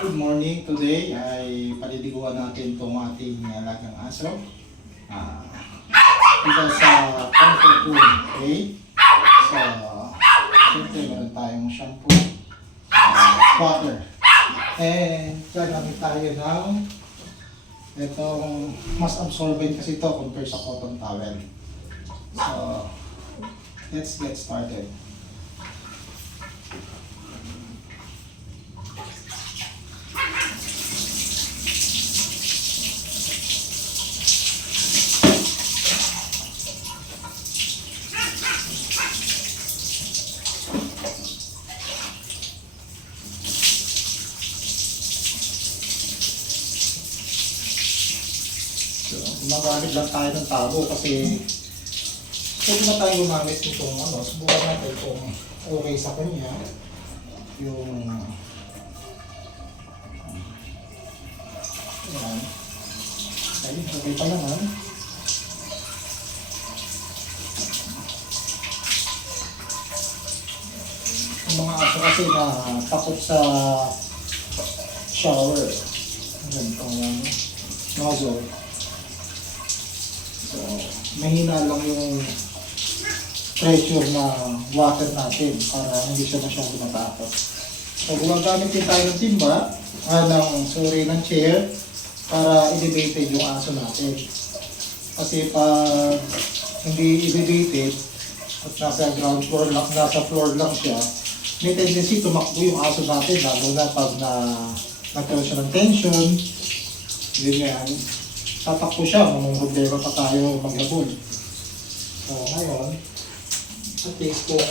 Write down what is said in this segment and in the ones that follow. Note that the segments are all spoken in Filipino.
Good morning. Today ay paliliguan natin itong ating alagang aso. Ito sa comfort room. Okay? So, siyempre meron tayong shampoo, water. And gagamit tayo ng itong mas absorbent kasi ito compared sa cotton towel. So, let's get started. So, gumagamit lang tayo ng tabo kasi pwede na tayo gumamit nitong subukan natin kung okay sa kanya yung yan. Ayun, okay pa naman. Yung mga aso kasi na takot sa shower, ganitong nozzle. So, mahina lang yung pressure na water natin para hindi siya masyado matakot. So, gumagamit din tayo ng timba, ng chair para elevated yung aso natin. Kasi pag hindi elevated at nasa ground floor lang, nasa floor lang siya, may tendency tumakbo yung aso natin, lalo na pag nagkaroon siya ng tension, ganyan. Tatakbo siya, kung problema pa tayo maglabon. So, ngayon, at least kung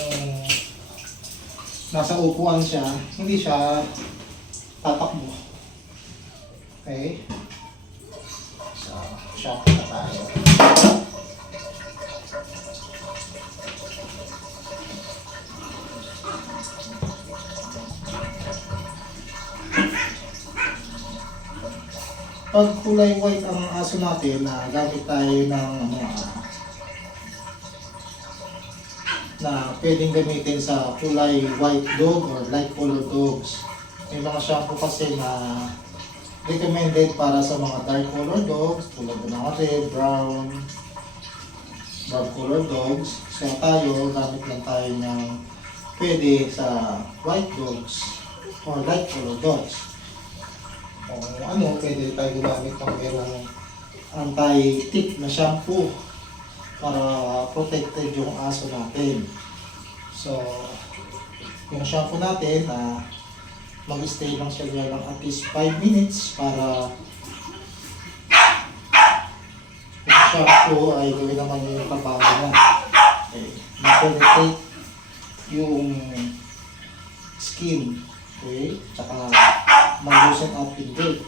nasa upuan siya, hindi siya tatakbo. Okay? So, shock na tayo. Pag kulay white ang aso natin, gamit tayo ng na pwedeng gamitin sa kulay white dog or light color dogs. May mga shampoo kasi na recommended para sa mga dark color dogs, tulad ng mga red, brown color dogs. So tayo, gamit lang tayo ng pwede sa white dogs or light color dogs. Kung pwede tayo gumamit ng merong anti-tick na shampoo para protected yung aso natin. So, yung shampoo natin, mag-stay lang siya dyan ng at least 5 minutes para yung shampoo ay gawin naman yung trabaho niya. Okay. Ma-penetrate yung skin. Okay? Tsaka mag-loosen up yung dirt.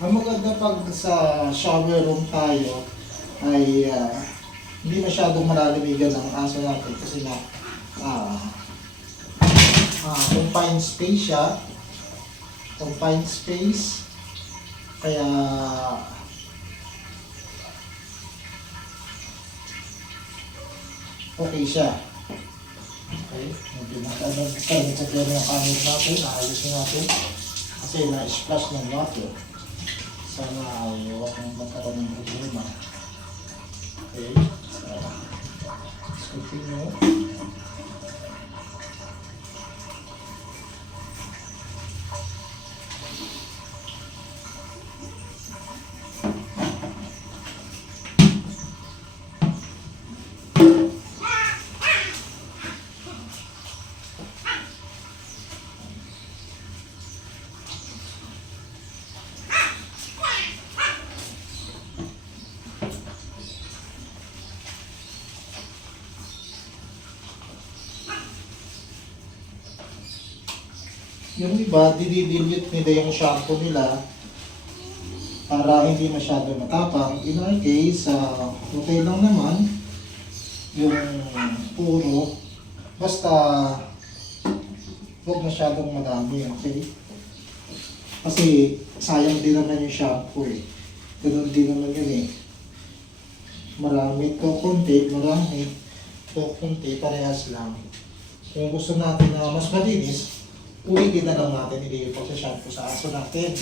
Ang maganda pag sa shower room tayo ay hindi masyadong malalamigan ang aso natin kasi na confined space siya. Confined space. Kaya okay siya. Okay. Medyo magkaroon sa kaya yung camera natin. Ayusin natin. Kasi na-splash ng water. Sana ay huwag nang magkaroon ng problema. Okay. So, let's continue. Yung iba, didilute nila yung shampoo nila para hindi masyado matapang. In our case, okay lang naman yung puro. Basta Huwag masyadong madami, okay? Kasi sayang din naman yung shampoo eh. Ganun din naman yun eh. Marami to konti, marami to konti, parehas lang. Kung gusto natin na mas malinis, ulitin na lang natin ilipot sa shampoo sa aso natin.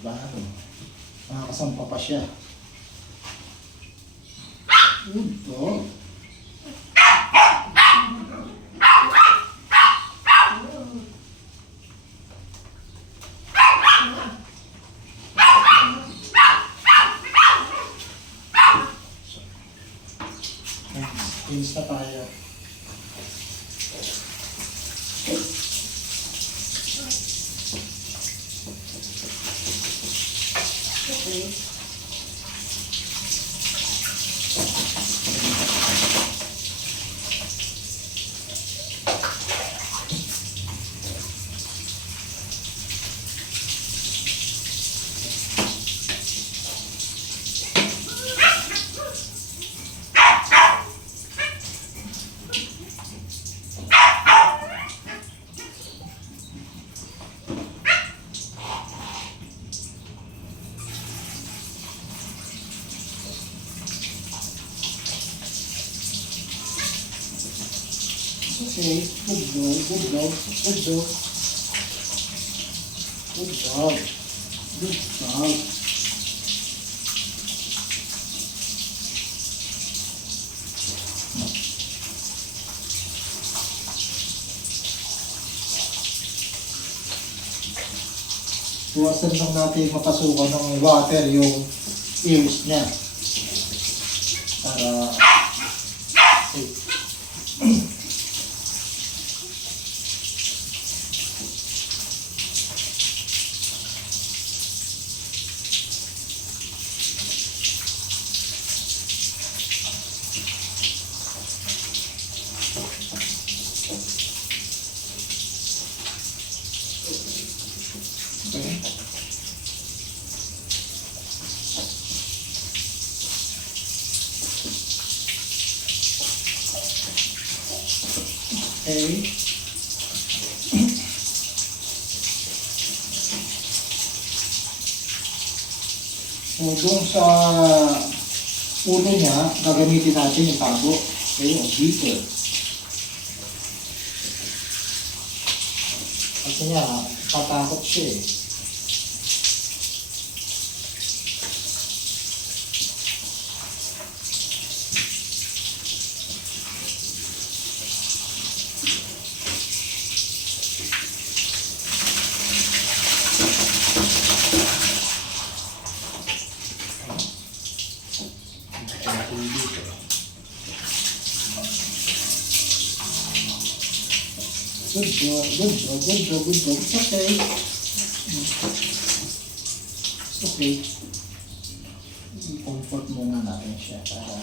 Diba? Nakakasampa pa siya. Ito. Skins na tayo. Okay. Okay, good dog, good dog, good dog. Good dog. Good dog. Iwasan lang natin mapasukan ng water yung ears niya. Para safe. Okay. Okay. So, doon sa ulo niya, gagamitin natin yung tago. Okay, o beater. Kasi nga, patakot siya eh. Good job, good job, good job, good job. It's okay. It's okay. I-comfort muna natin siya para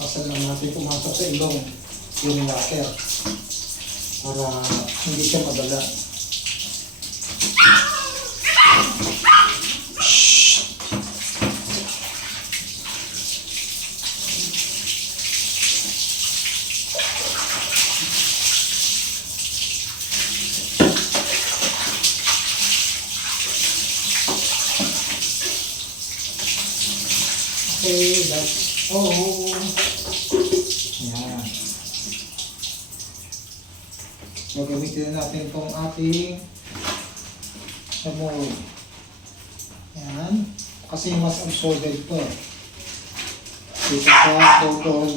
Asan lang natin pumasok sa ilong yung water para hindi siya madala. Okay, that's all. Yan. Gagamitin na natin itong ating samoy. Yan. Kasi mas absorbed ito. Dito sa total.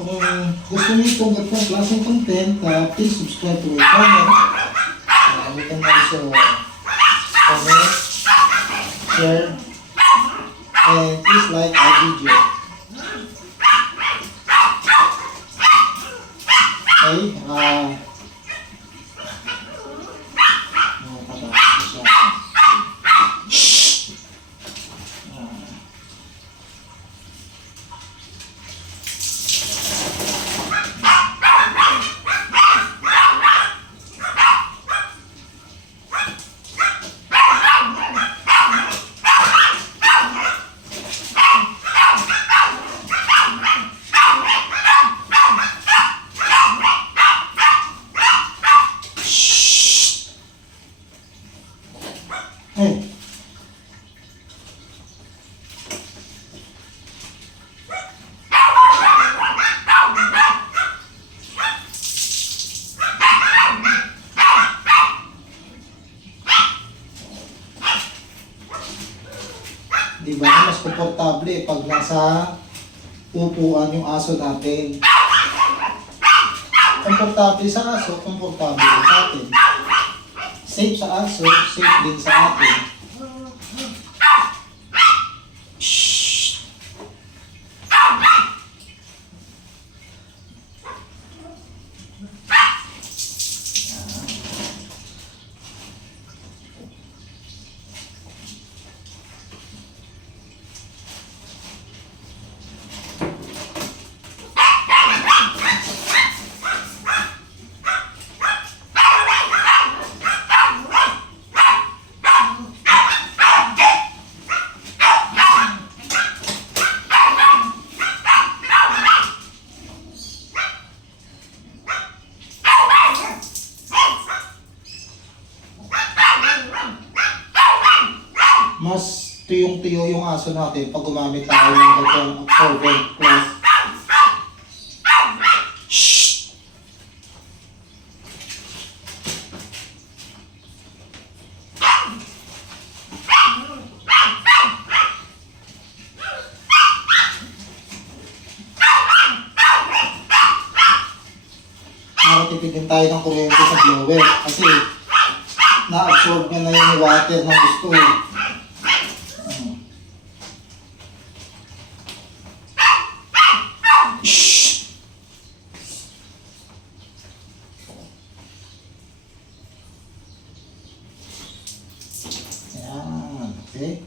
Kung gusto niyo itong ganitong klaseng content, please subscribe to my channel. You can also comment, share, and please like our video. Okay, hey. Diba, mas komportable pag nasa upuan yung aso natin. Komportable sa aso, komportable sa atin. Safe sa aso, safe din sa atin. Mas tuyong-tuyo yung aso natin pag gumamit tayo ng itong absorbent cloth. Nakatipid din tayo ng kuryente sa blower kasi na-absorb niya na yung water na gusto eh. Okay.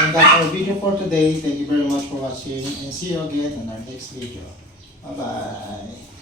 And that's our video for today. Thank you very much for watching and see you again in our next video. Bye bye.